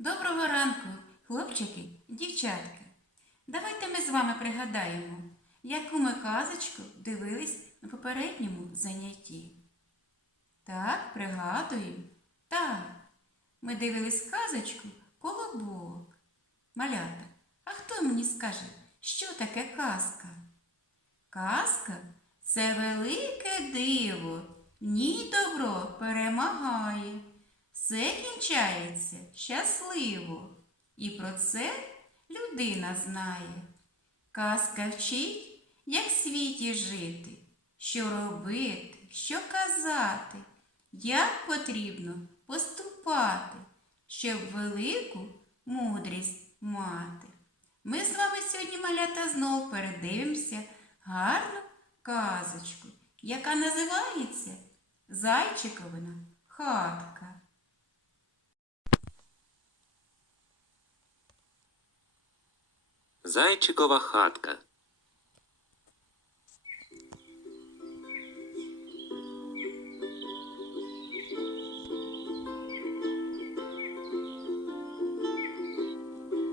Доброго ранку, хлопчики і дівчатка. Давайте ми з вами пригадаємо, яку ми казочку дивились на попередньому занятті. Так, пригадуємо. Так, ми дивились казочку Колобок. Малята, а хто мені скаже, що таке казка? Казка це велике диво, в ній добро перемагає. Все кінчається щасливо, і про це людина знає. Казка вчить, як в світі жити, що робити, що казати, як потрібно поступати, щоб велику мудрість мати. Ми з вами сьогодні, малята, знов передивимося гарну казочку, яка називається Зайчиковина хатка. Зайчикова хатка.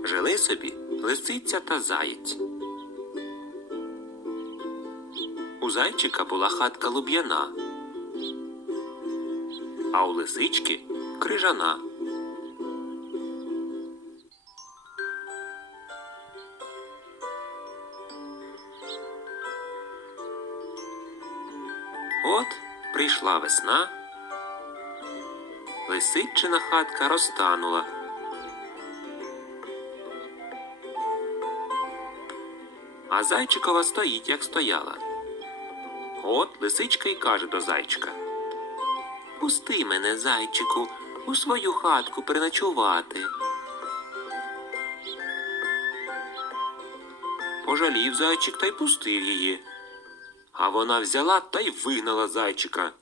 Жили собі лисиця та заєць. У зайчика була хатка луб'яна, а у лисички крижана. От прийшла весна, лисичина хатка розтанула. А зайчикова стоїть, як стояла. От лисичка й каже до зайчика. Пусти мене, зайчику, у свою хатку переночувати. Пожалів зайчик та й пустив її. А вона взяла та й вигнала зайчика.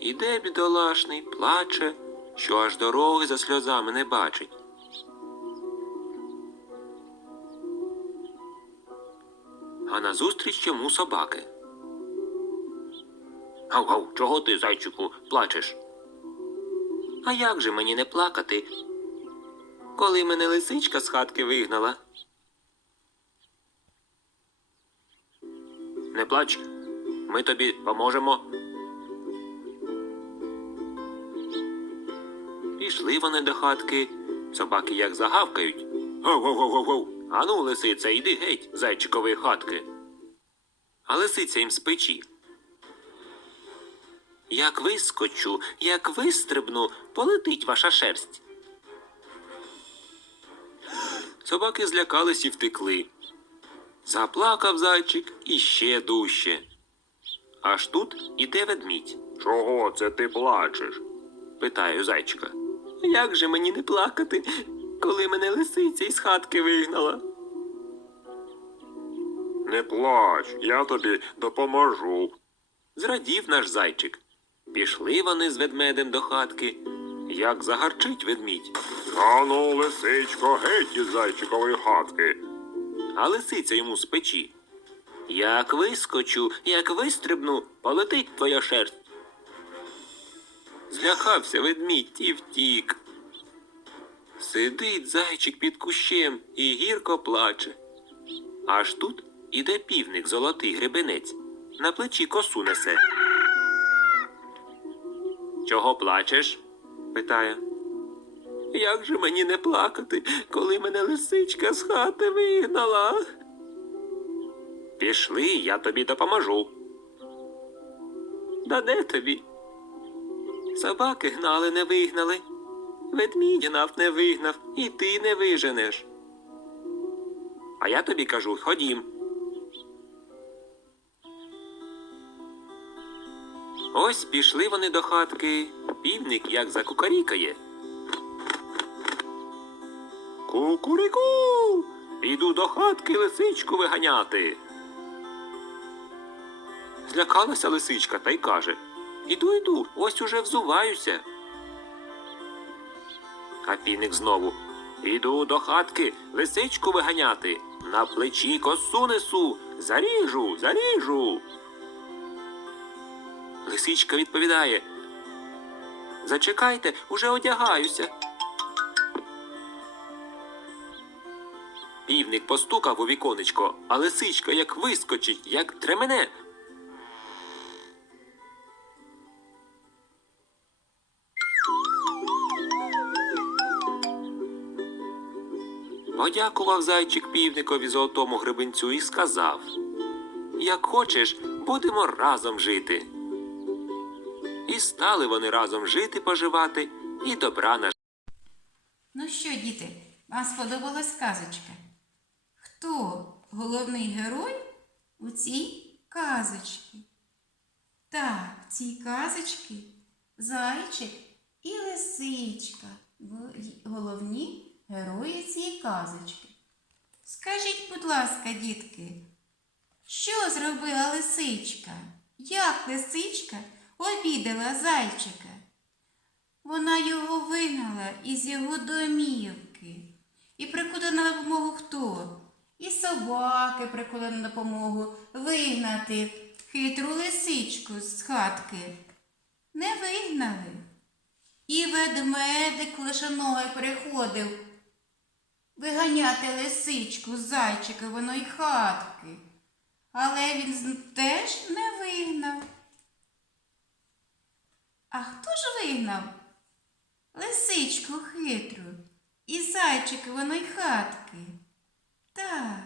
Іде бідолашний, плаче, що аж дороги за сльозами не бачить. А назустріч йому собаки. Гав-гав, чого ти, зайчику, плачеш? А як же мені не плакати, коли мене лисичка з хатки вигнала? Не плач, ми тобі поможемо. Пішли вони до хатки. Собаки як загавкають. Гав-гав-гав-гав. Ану, лисиця, йди геть, зайчикової хатки. А лисиця їм з печі. Як вискочу, як вистрибну, полетить ваша шерсть. Собаки злякались і втекли. Заплакав зайчик іще дужче. Аж тут іде ведмідь. Чого це ти плачеш? питаю зайчика. Як же мені не плакати, коли мене лисиця із хатки вигнала? Не плач, я тобі допоможу. Зрадів наш зайчик. Пішли вони з ведмедем до хатки. Як загарчить ведмідь, Ану, лисичко, геть із зайчикової хатки. а лисиця йому з печі. Як вискочу, як вистрибну, полетить твоя шерсть. Злякався ведмідь і втік. Сидить зайчик під кущем і гірко плаче. Аж тут іде півник золотий гребенець, на плечі косу несе. Чого плачеш? питає. Як же мені не плакати, коли мене лисичка з хати вигнала? Пішли, я тобі допоможу. Да де тобі? Собаки гнали, не вигнали. Ведмідя нав не вигнав, і ти не виженеш. А я тобі кажу, ходім. Ось пішли вони до хатки. Півник як закукарікає. Кукуріку. Іду до хатки лисичку виганяти. Злякалася лисичка та й каже Іду, іду, ось уже взуваюся. А півник знову Іду до хатки лисичку виганяти. На плечі косу несу, заріжу, заріжу. Лисичка відповідає Зачекайте, уже одягаюся. Півник постукав у віконечко, а лисичка як вискочить, як тремене. Подякував зайчик півникові золотому гребенцю і сказав Як хочеш, будемо разом жити. І стали вони разом жити, поживати, і добра на Ну що, діти, вам сподобалась казочка? Хто головний герой у цій казочці? Так, в цій казочці зайчик і лисичка. Головні герої цієї казочки. Скажіть, будь ласка, дітки, що зробила лисичка? Як лисичка обідала зайчика? Вона його вигнала із його домівки. І приходила на допомогу хто? І собаки приходили на допомогу вигнати хитру лисичку з хатки. Не вигнали. І ведмедик лишоногий приходив виганяти лисичку з зайчиковиної хатки. Але він теж не вигнав. А хто ж вигнав? Лисичку хитру і зайчиковиної хатки. Так,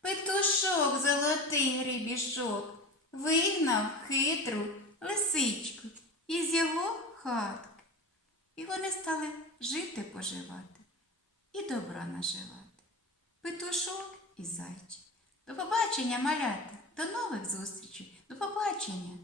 петушок золотий грібішок вигнав хитру лисичку із його хатки. І вони стали жити поживати і добра наживати. Петушок і зайчик. До побачення, малята, до нових зустрічей, до побачення.